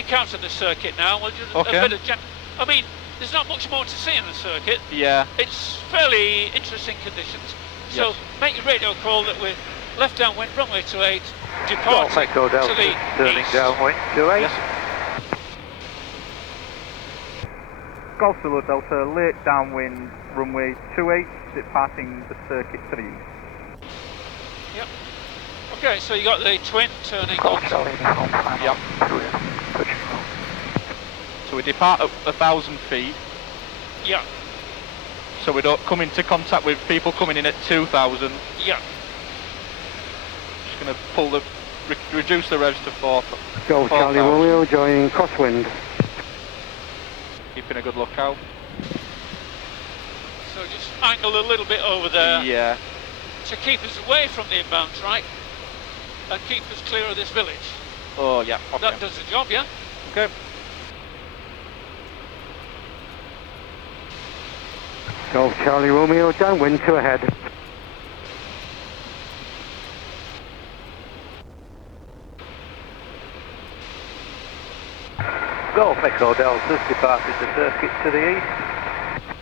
break out of the circuit now. We'll just Okay. a bit of I mean, there's not much more to see in the circuit. Yeah. It's fairly interesting conditions. So Yes. make your radio call that we're left downwind, runway 28, departing Golf Echo to Delta, the turning east. downwind 28. Yes. Golf Zulu Delta, late downwind, runway 28, departing the circuit 3. Yep. Okay, so you got the twin turning on. Yep. So we depart at 1,000 feet, Yeah, so we don't come into contact with people coming in at 2,000. yeah. Just going to pull the, reduce the revs to 4. Golf Charlie 4,000. Romeo joining crosswind. Keeping a good lookout. So just angle a little bit over there Yeah. to keep us away from the inbounds, right? And keep us clear of this village. Oh yeah. Okay. That does the job, yeah? Okay. Golf Charlie Romeo downwind to ahead. Golf Echo Delta, departed the circuit to the east.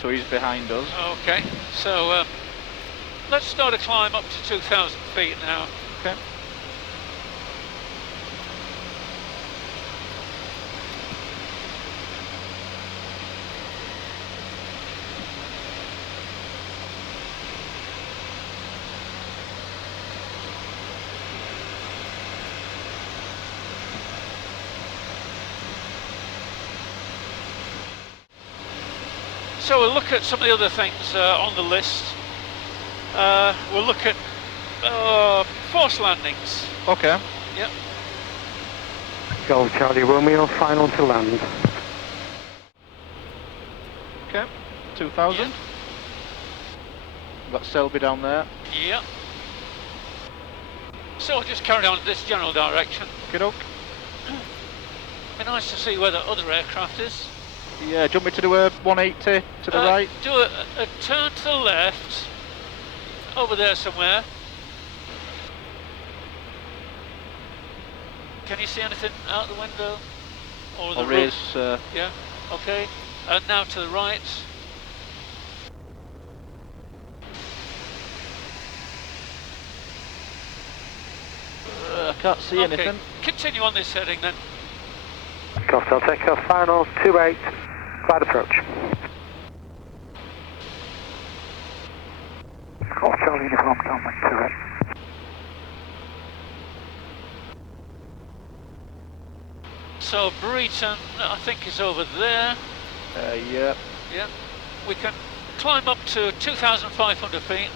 So he's behind us. Okay, so let's start a climb up to 2,000 feet now. Okay. So we'll look at some of the other things on the list. We'll look at forced landings. Okay. Yep. Golf Charlie Romeo, final to land. Okay. 2,000. Yeah. Got Selby down there. Yep. So we'll just carry on in this general direction. Kiddo. Be nice to see where the other aircraft is. Yeah. Do you want me to do a 180 to the right? Do a turn to the left, over there somewhere. Can you see anything out the window? Or the Or roof? is Yeah, okay. And now to the right. I can't see Okay, anything. continue on this heading then. Golf Delta Echo, final 28, glide approach. Golf Charlie Uniform downwind 28. So Breton, I think, is over there. Yeah. Yeah. We can climb up to 2,500 feet.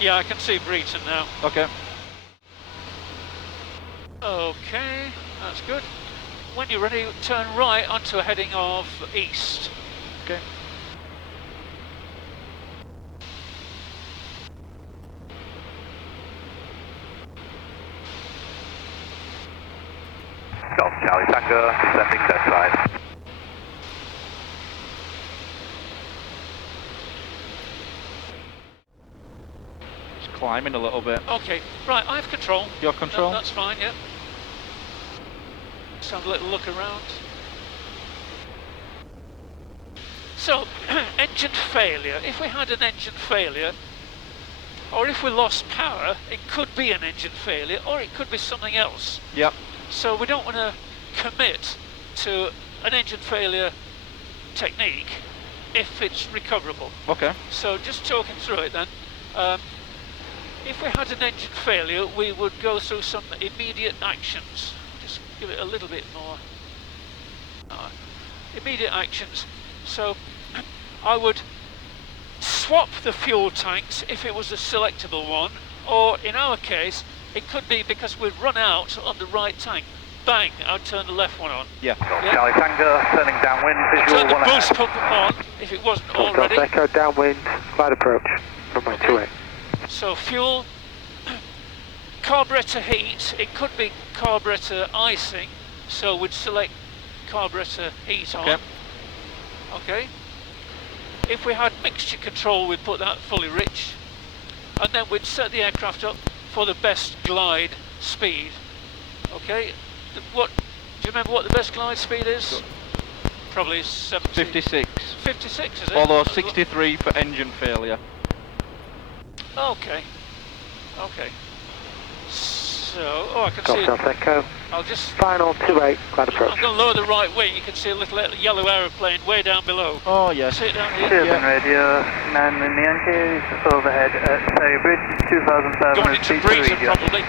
Yeah, I can see Breton now. Okay. Okay, that's good. When you're ready, turn right onto a heading of east. Okay. Golf Charlie Tango, descending dead side. It's climbing a little bit. Okay, right, I have control. Your control? That's fine, yeah. Let's have a little look around. So, engine failure. If we had an engine failure, or if we lost power, it could be an engine failure, or it could be something else. Yep. So we don't want to commit to an engine failure technique if it's recoverable. Okay. So just talking through it then, if we had an engine failure, we would go through some immediate actions. Just give it a little bit more. Immediate actions. So I would swap the fuel tanks if it was a selectable one, or in our case, it could be because we've run out on the right tank. Bang, I'd turn the left one on. Yeah. Yeah. Charlie Tango, turning downwind, visual Turn the 1 boost ahead. pump on if it wasn't Golf already. Delta Echo downwind, glide approach, runway Okay. 28. So fuel, carburetor heat, it could be carburetor icing, so we'd select carburetor heat on. Okay. Okay. If we had mixture control, we'd put that fully rich. and then we'd set the aircraft up for the best glide speed. Okay, what do you remember what the best glide speed is? Probably 70. 56. 56 is it? Although 63 for engine failure. Okay. Okay. So, oh, I can see. Golf Delta Echo. I'll just. Final 28, glide approach. I'm going to lower the right wing. You can see a little yellow aeroplane way down below. Oh yes. See it down here? Sherburn radio, man in the Yankees, overhead at Ferry Bridge, 2,500 Going into feet to Breezer region. probably.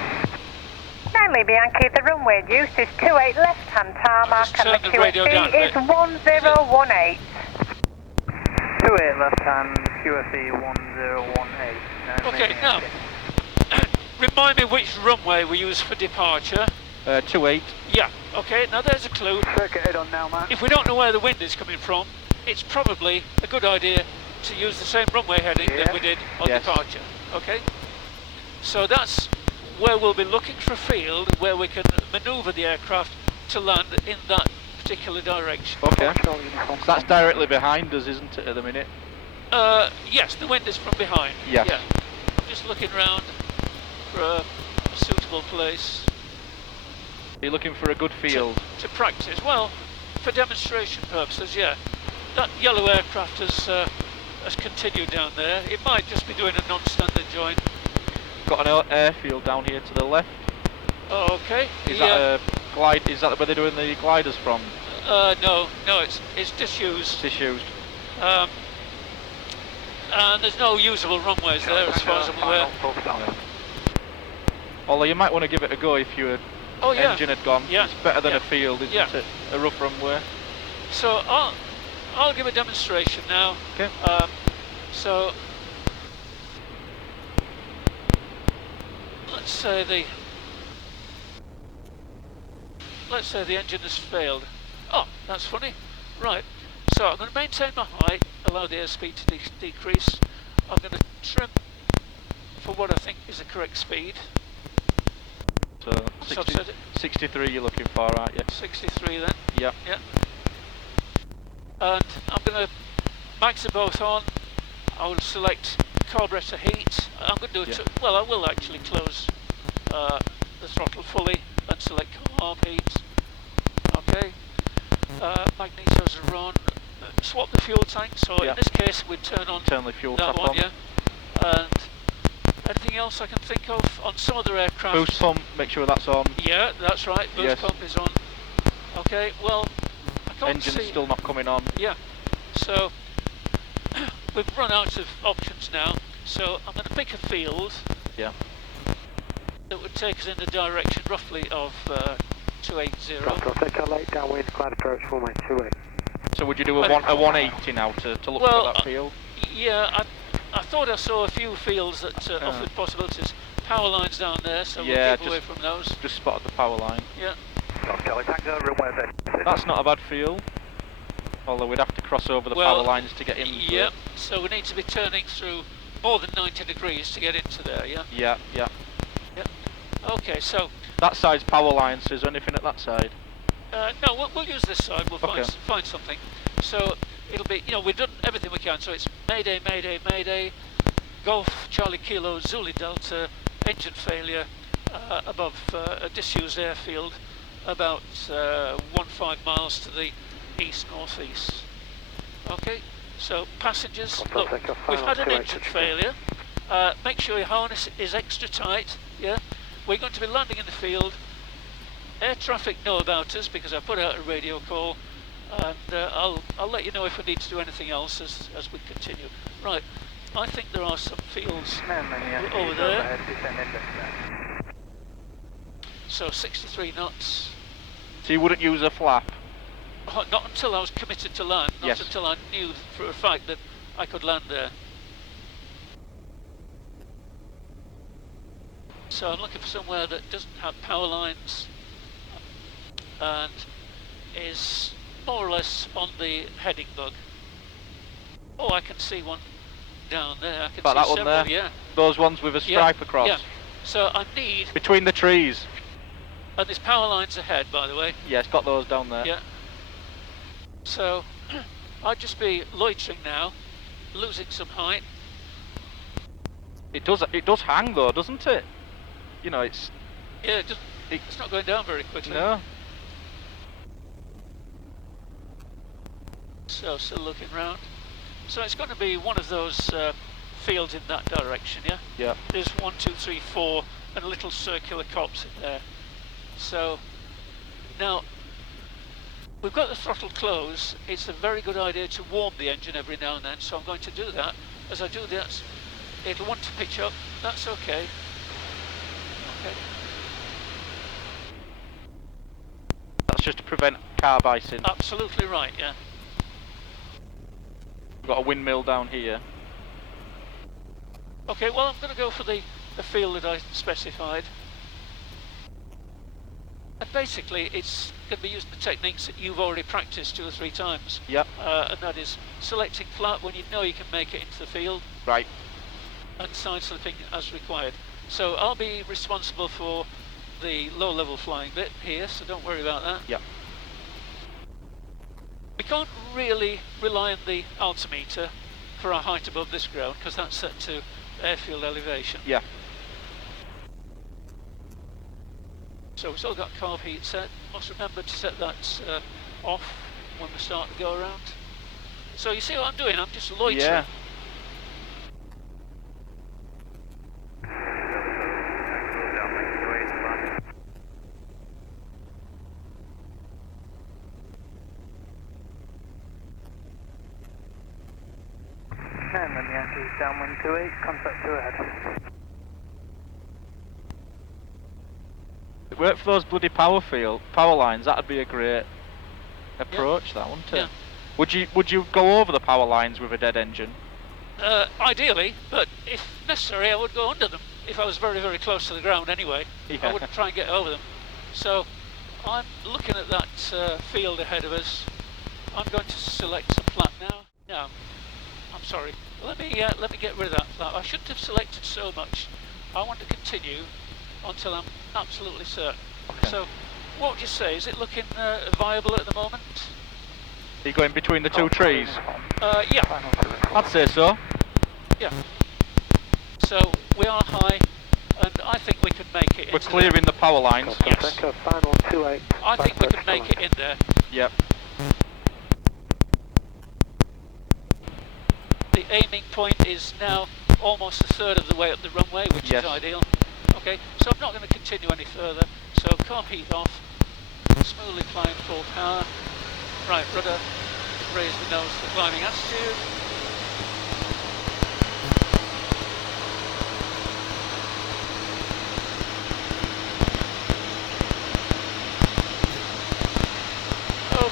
Stanley Bianchi, the runway use is 28 left-hand tarmac Just and the turn the radio down a QFE is bit. 1018. 28 left hand, QFE 1018. Okay, now, remind me which runway we use for departure. 28. Yeah, okay, now there's a clue. Circuit head on now, man. If we don't know where the wind is coming from, it's probably a good idea to use the same runway heading that we did on Yes. departure. Okay? So that's where we'll be looking for a field where we can manoeuvre the aircraft to land in that particular direction. Okay. So that's directly behind us, isn't it, at the minute? Yes, the wind is from behind. Yes. Yeah. I'm just looking round for a suitable place Are you looking for a good field? to practice. Well, for demonstration purposes, yeah. That yellow aircraft has continued down there. It might just be doing a non-standard join. Got an airfield down here to the left. Oh, okay. Is that a glide? Is that where they're doing the gliders from? No, it's disused. Disused. And there's no usable runways there as far as I'm aware. Although you might want to give it a go if your Oh yeah. engine had gone. Yeah. It's better than Yeah. a field, isn't Yeah. it? A rough runway. So I'll give a demonstration now. Okay. So let's say the engine has failed. Oh, that's funny. Right. So I'm going to maintain my height, allow the airspeed to decrease. I'm going to trim for what I think is the correct speed. So So I've set it 63 you're looking for, aren't you? 63 then. Yep. Yeah. And I'm going to max them both on. I will select carburetor heat. I'm going to do it. Well, I will actually close the throttle fully and select carb heat. Okay. Magnetos are on. Swap the fuel tank. So in this case, we'd turn on Turn the fuel that tap one. on. Yeah. And anything else I can think of on some other aircraft? Boost pump, make sure that's on. Yeah, that's right. Boost Yes. pump is on. Okay. Well, I can't Engine's see. still not coming on. Yeah, so we've run out of options now, so I'm going to pick a field Yeah. that would take us in the direction roughly of 280. Golf Delta Echo, late downwind, glide approach, runway 28. So would you do a 180 now to look Well, for that field? Yeah, I thought I saw a few fields that offered possibilities. Power lines down there, so Yeah, we'll keep away from those. Just spotted the power line. Yeah, That's not a bad field. Although we'd have to cross over the power lines to get in. Yeah, so we need to be turning through more than 90 degrees to get into there, yeah? Yeah, yeah. Okay, so That side's power line, so is there anything at that side? no, we'll use this side. We'll Okay. find something. So it'll be, we've done everything we can. So it's Mayday, Mayday, Mayday, Golf, Charlie Kilo, Zulu Delta, engine failure above a disused airfield, about 15 miles to the east-northeast. Okay. So passengers, look, we've had an engine failure. Make sure your harness is extra tight. Yeah. We're going to be landing in the field. Air traffic know about us because I put out a radio call, and I'll let you know if we need to do anything else as we continue. Right, I think there are some fields over there. So 63 knots. So you wouldn't use a flap? Oh, not until I was committed to land, not Yes. until I knew for a fact that I could land there. So I'm looking for somewhere that doesn't have power lines and is more or less on the heading bug. Oh, I can see one down there. I can About see that one several, there? yeah. Those ones with a stripe across? Yeah. So I need, Between the trees? and there's power lines ahead, by the way. Yeah, it's got those down there. Yeah. So I'd just be loitering now, losing some height. It does hang though, doesn't it? You know, it's... Yeah, it's not going down very quickly. No. So, still looking round. So it's going to be one of those fields in that direction, yeah? Yeah. There's 1, 2, 3, 4, and a little circular copse in there. So, now, we've got the throttle closed. It's a very good idea to warm the engine every now and then, so I'm going to do that. As I do that, it'll want to pitch up. That's okay. Okay. That's just to prevent carb icing. Absolutely right, yeah. We've got a windmill down here. Okay, well, I'm going to go for the field that I specified. And basically, it's going to be using the techniques that you've already practiced 2 or 3 times. Yep. And that is selecting flat when you know you can make it into the field. Right. And side slipping as required. So I'll be responsible for the low level flying bit here, so don't worry about that. Yep. We can't really rely on the altimeter for our height above this ground because that's set to airfield elevation. Yeah. So we've still got carb heat set. Must remember to set that off when we start to go around. So you see what I'm doing? I'm just loitering. Yeah. And then Yankees downwind 28, contact 2 ahead. It worked for those bloody power lines. That'd be a great approach, that wouldn't it? Yeah. Would you go over the power lines with a dead engine? Ideally, but if necessary, I would go under them. If I was very, very close to the ground anyway, Yeah. I wouldn't try and get over them. So I'm looking at that field ahead of us. I'm going to select some flat now. No, I'm sorry. Let me get rid of that flat. I shouldn't have selected so much. I want to continue until I'm absolutely certain. Okay. So, what would you say? Is it looking viable at the moment? Are you going between the 2 trees? Yeah. I'd say so. Yeah. So we are high, and I think we can make it. We're clearing the power lines. Yes. Final 28. I think we can make it in there. Yep. The aiming point is now almost a third of the way up the runway, which Yes. is ideal. Okay, so I'm not going to continue any further. So carb heat off, smoothly flying full power. Right, rudder, raise the nose for climbing attitude.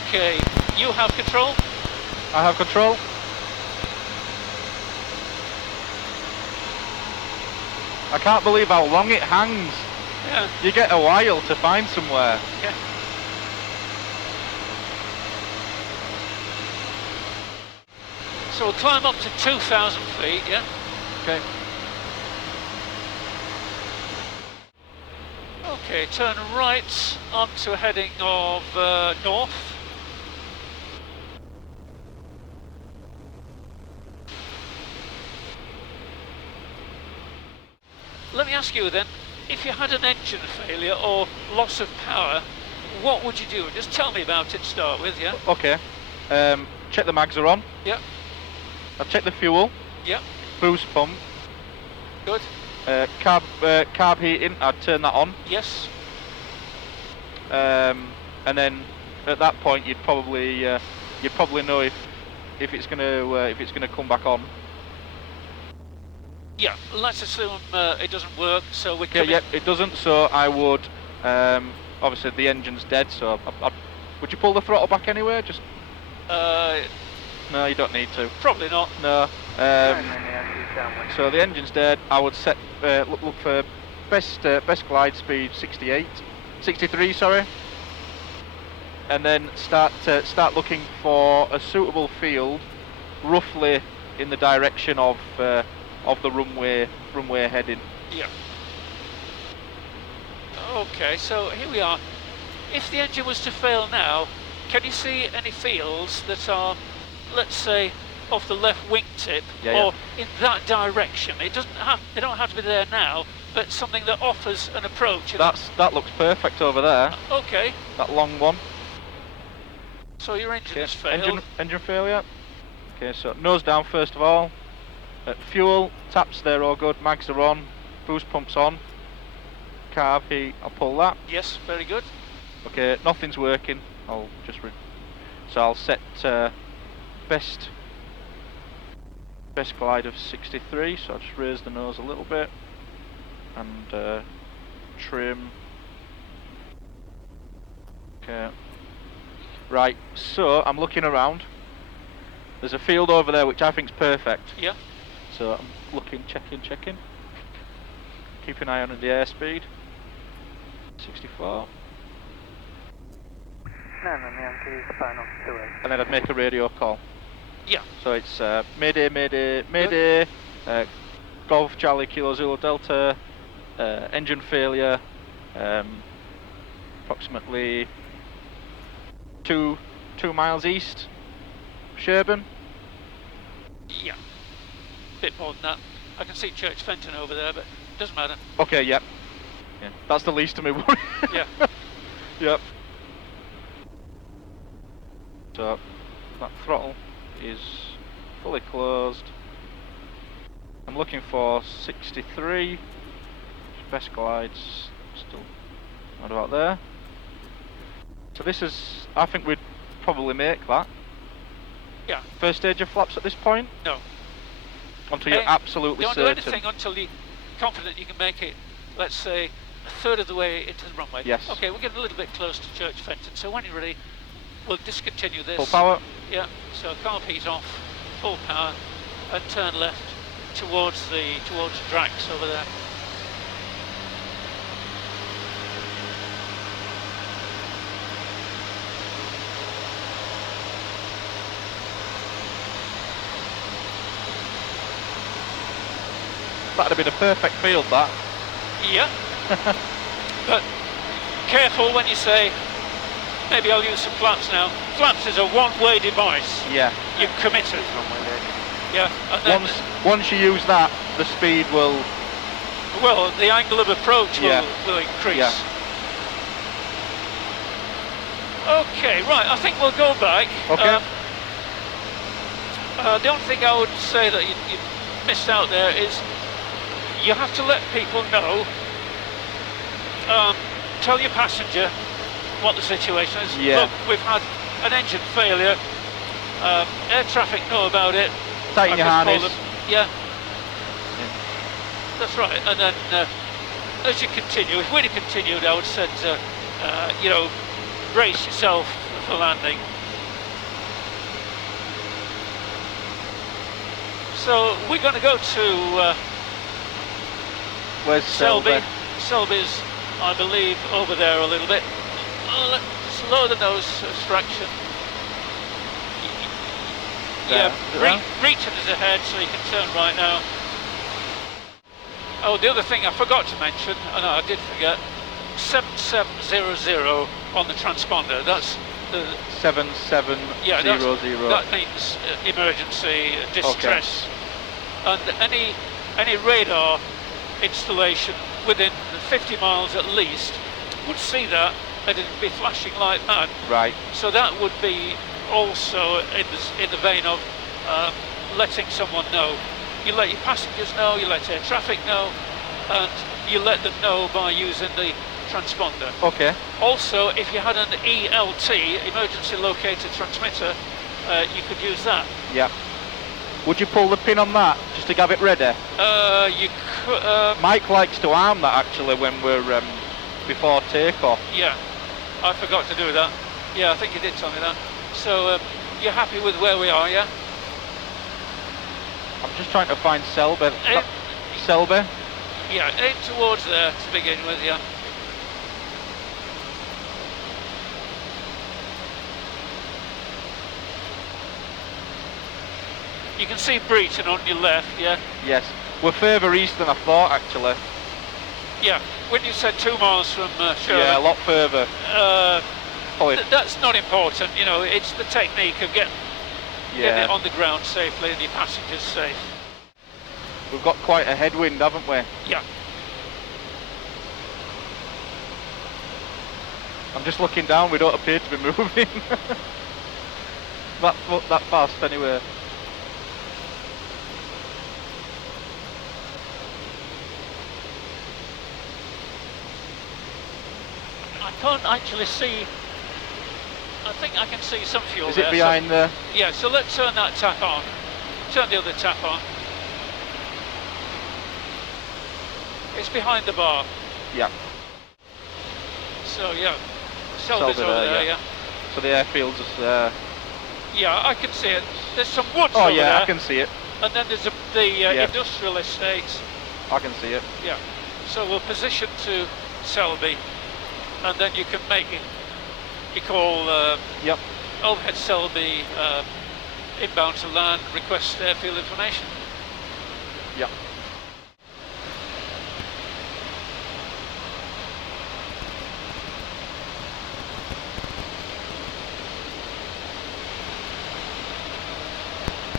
Okay, you have control. I have control. I can't believe how long it hangs. Yeah. You get a while to find somewhere. Yeah. So we'll climb up to 2,000 feet, yeah? Okay. Okay, turn right onto a heading of north. Let me ask you then, if you had an engine failure or loss of power, what would you do? Just tell me about it to start with, yeah? Okay. Check the mags are on. Yep, I'll check the fuel. yep, Boost pump. good, Carb heating. I'd turn that on. yes, And then at that point you'd probably know if it's gonna come back on. yeah. Let's assume it doesn't work, so we Okay, can. yep, it doesn't. So I would obviously the engine's dead. So would you pull the throttle back anyway? Just no, you don't need to. Probably not. No. And then Yankees downwind. So the engine's dead. I would set look for best glide speed 63, sorry, and then start looking for a suitable field, roughly in the direction of the runway heading. Yeah. Okay, so here we are. If the engine was to fail now, can you see any fields that are, let's say, off the left wingtip, Yeah, or in that direction. It doesn't have. They don't have to be there now, but something that offers an approach. That looks perfect over there. Okay. That long one. So your engine Okay. has failed. Engine failure. Okay, so nose down first of all. Fuel, taps there all good, mags are on, boost pumps on. Carb heat, I'll pull that. Yes, very good. Okay, nothing's working. I'll just so I'll set best glide of 63. So I'll just raise the nose a little bit and trim. Okay. Right. So I'm looking around. There's a field over there which I think's perfect. Yeah. So I'm looking, checking. Keep an eye on the airspeed. 64. Yankee, final 28. And then I'd make a radio call. Yeah. So it's Mayday, Golf Charlie Kilo Zulu Delta, engine failure, approximately 2 miles east, Sherburn. Yeah. Bit more than that. I can see Church Fenton over there, but it doesn't matter. Okay, yep. Yeah, that's the least of me worry. Yeah. Yep. So that throttle is fully closed. I'm looking for 63. Best glides still not about there. So this is, I think we'd probably make that. Yeah. First stage of flaps at this point? No. Until you're absolutely don't certain. do anything until you're confident you can make it, let's say, a third of the way into the runway. Yes. Okay, we're getting a little bit close to Church Fenton, so when you're ready, we'll discontinue this. Full power. Yeah, so carb heat off, full power, and turn left towards the Drax over there. That'd have been a perfect field, that. Yeah. But careful when you say, maybe I'll use some flaps now. Flaps is a one-way device. Yeah. You've committed. Yeah. And then, Once you use that, the speed will. well, the angle of approach will increase. Yeah. Okay, right. I think we'll go back. Okay. The only thing I would say that you missed out there is you have to let people know. Tell your passenger what the situation is. Yeah. Look, we've had an engine failure. Air traffic know about it. Tighten your I've just harness. called them. Yeah. That's right. And then as you continue, if we'd have continued, I would have said, you know, brace yourself for landing. So we're going to go to Where's Selby. Selby's, I believe, over there a little bit. Let's lower the nose extraction. There. Yeah, Breaching is ahead, so you can turn right now. Oh, the other thing I forgot to mention, oh no, I did forget, 7700 on the transponder. That's the 7700. yeah. That means emergency distress, and any radar installation within 50 miles at least would see that, and it'd be flashing like mad. Right. So that would be also in the vein of letting someone know. You let your passengers know, you let air traffic know, and you let them know by using the transponder. Okay. Also, if you had an ELT, emergency locator transmitter, you could use that. Yeah. Would you pull the pin on that just to have it ready? You could. Mike likes to arm that actually when we're before takeoff. Yeah, I forgot to do that. Yeah, I think you did tell me that. So you're happy with where we are, yeah? I'm just trying to find Selby. Selby? Yeah, aim towards there to begin with, yeah. You can see Breaching on your left, yeah? Yes. We're further east than I thought actually. Yeah, when you said 2 miles from Sherburn. Yeah, a lot further. Probably. That's not important, you know, it's the technique of getting get Yeah. it on the ground safely and your passengers safe. We've got quite a headwind, haven't we? Yeah. I'm just looking down, we don't appear to be moving. that fast anyway. I can't actually see. I think I can see some fuel Is there. it behind the... Yeah, so let's turn that tap on. Turn the other tap on. It's behind the bar. Yeah. So yeah, Selby's over there, yeah. So the airfield's just there. Yeah, I can see it. There's some woods Oh over yeah, there. I can see it. And then there's the industrial estates. I can see it. Yeah. So we'll position to Selby, and then you can make it. You call Yep. overhead Selby, inbound to land, request airfield information. Yep.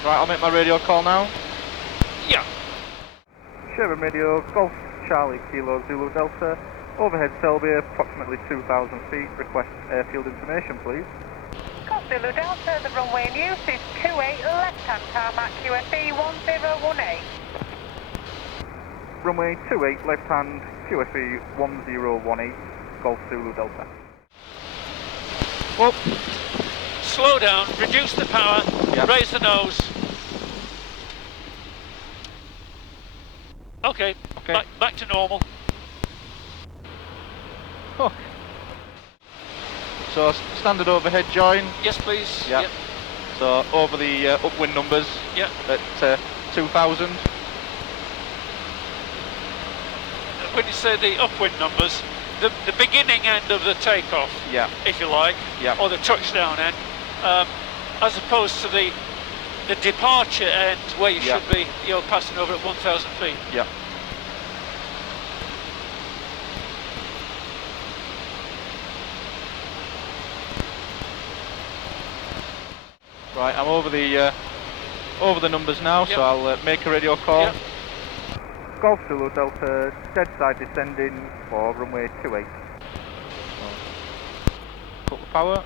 Right, I'll make my radio call now. Yeah. Sherburn Radio, Golf Charlie Kilo Zulu Delta, overhead Selby, approximately 2,000 feet, request airfield information please. Golf Zulu Delta, the runway in use is 28 left-hand tarmac QFE 1018. Runway 28 left hand, QFE 1018, Golf Zulu Delta. Well, Slow down, reduce the power, Yep. raise the nose. Okay, Okay. back to normal. oh. So standard overhead join. Yes, please. Yeah. Yep. So over the upwind numbers Yep. at 2,000. When you say the upwind numbers, the beginning end of the takeoff, Yeah. if you like, Yeah. or the touchdown end, as opposed to the departure end where you Yeah. should be, you're passing over at 1,000 feet. Yeah. Right, I'm over the numbers now, Yep. so I'll make a radio call. Yep. Golf Zulu Delta, dead side descending for runway 28. Put the power.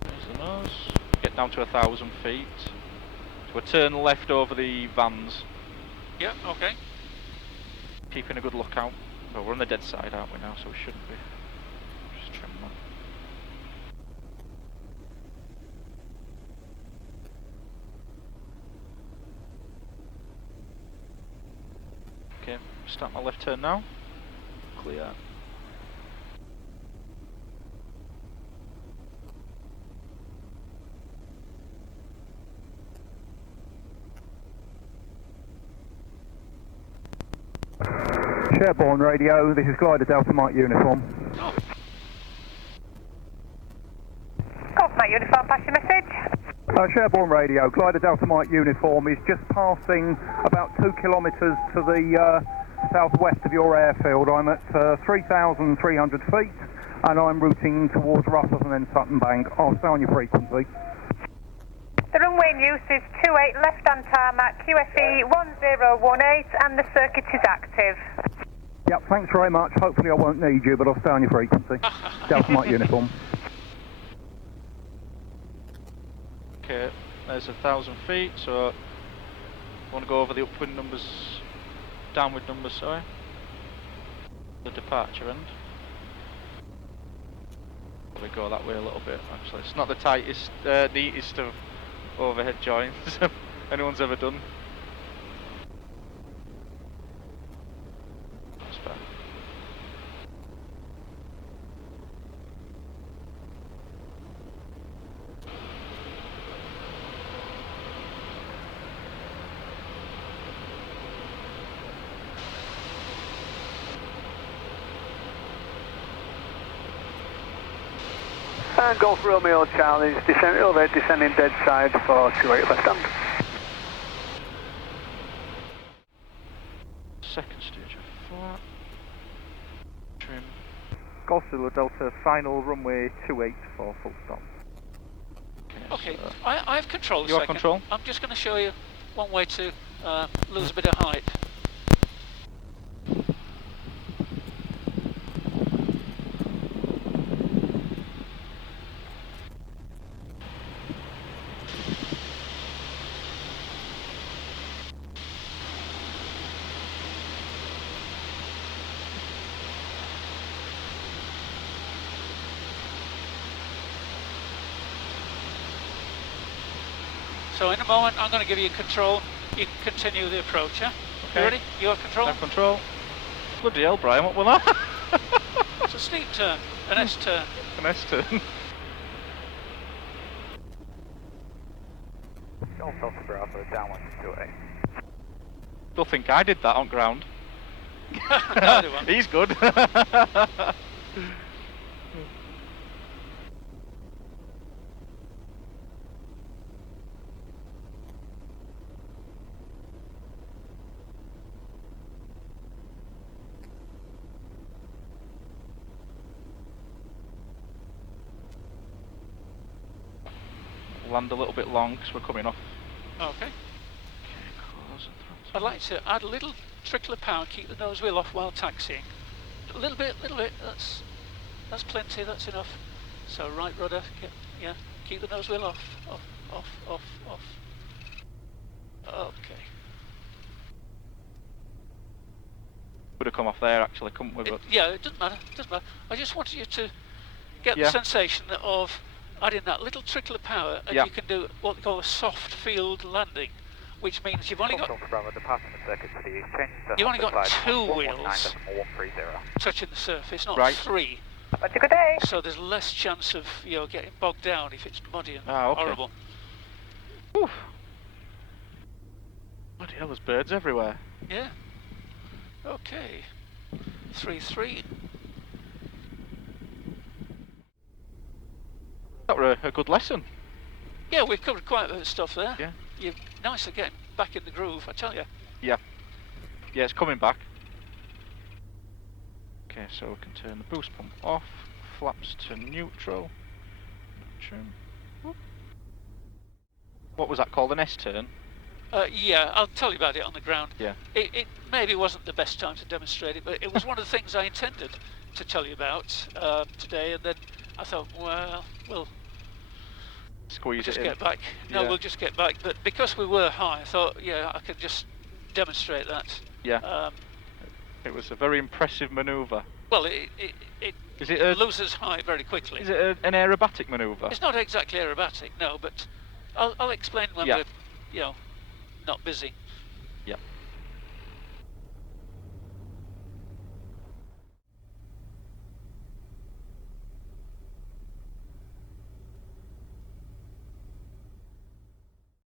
There's the nose. Get down to 1,000 feet. So we turn left over the vans, Yeah, okay. keeping a good lookout. Well, we're on the dead side, aren't we now? So we shouldn't be. Just trim that. Okay, start my left turn now. Clear. Sherburn Radio, this is Glider Delta Mike Uniform. Golf Mike Uniform, pass your message. Sherburn Radio, Glider Delta Mike Uniform is just passing about 2 kilometres to the southwest of your airfield. I'm at 3,300 feet and I'm routing towards Ruffles and then Sutton Bank. I'll stay on your frequency. The runway in use is 28 left-hand tarmac QFE 1018 and the circuit is active. Yep, thanks very much. Hopefully I won't need you, but I'll stay on your frequency. Delta Mike Uniform. Okay, there's 1,000 feet, so I want to go over the upwind numbers, downward numbers, sorry. The departure end. Probably go that way a little bit, actually. It's not the tightest, neatest of overhead joins anyone's ever done. That's better. And Golf Romeo Charlie, overhead descending dead side for 28 left hand. Second stage of flat. Trim. Golf Zulu Delta, final runway 28 for full stop. Okay, Okay. Okay, I have control a You have second. control? I'm just going to show you one way to lose a bit of height. So in a moment I'm going to give you control. You can continue the approach, yeah? Okay. You ready? You have control? I have control. Bloody hell, Brian, what was that? It's a steep turn, an S turn. An S turn. Golf Delta Bravo, down 128. Don't think I did that on ground. No, they won't. He's good. Land a little bit long because we're coming off. Okay. I'd like to add a little trickle of power, keep the nose wheel off while taxiing. A little bit, that's plenty, that's enough. So right rudder, keep the nose wheel off. Okay. Would have come off there actually, couldn't we? But Yeah, it doesn't matter, I just wanted you to get the Yeah. sensation of adding that little trickle of power, and Yeah. you can do what they call a soft field landing, which means you've only got Bravo, departing the circuit to the change to You've only got Hotspur two Glide, wheels 119.130. touching the surface, not Right. 3. What's a good day? So there's less chance of getting bogged down if it's muddy and Ah, okay. horrible. Oof. Bloody hell, there's birds everywhere. Yeah. Okay. 3-3. That were a good lesson. Yeah, we've covered quite a bit of stuff there. Yeah. You're nice at getting back in the groove, I tell you. Yeah. Yeah, it's coming back. Okay, so we can turn the boost pump off, flaps to neutral. Trim. Whoop. What was that called? An S turn? Yeah, I'll tell you about it on the ground. Yeah. It maybe wasn't the best time to demonstrate it, but it was one of the things I intended to tell you about today, and then I thought, well, we'll Squeeze just it in. get back. No, Yeah. we'll just get back. But because we were high, I thought, yeah, I could just demonstrate that. Yeah. It was a very impressive manoeuvre. Well, it Is it a, loses height very quickly. is it an aerobatic manoeuvre? It's not exactly aerobatic, no, but I'll explain when Yeah. we're, not busy.